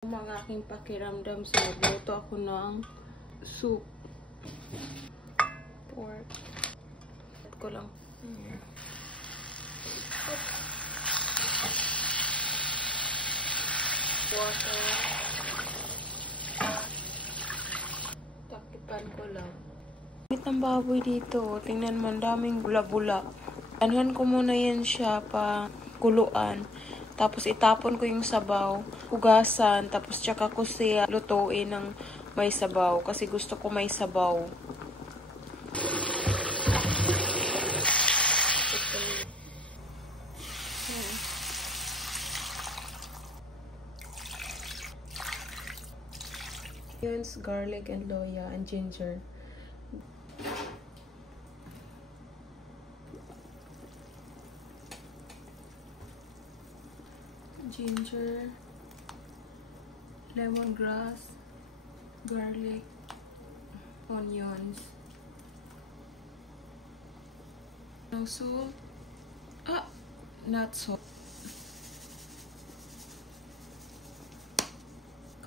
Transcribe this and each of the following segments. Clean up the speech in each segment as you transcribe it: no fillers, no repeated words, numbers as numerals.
Mga aking pakiramdam sa magluto ako ng soup. Pork. At ko lang. Water. Takipan ko lang. Gamit ng baboy dito. Tingnan mo, daming bula-bula. Anhan ko muna yan siya pa kuluan. Tapos itapon ko yung sabaw, hugasan, tapos tsaka ko siya lutuin ng may sabaw kasi gusto ko may sabaw. Onions, garlic, and loya, and ginger. Ginger, lemongrass, garlic, onions. No salt. Not salt.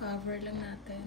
Cover lang natin.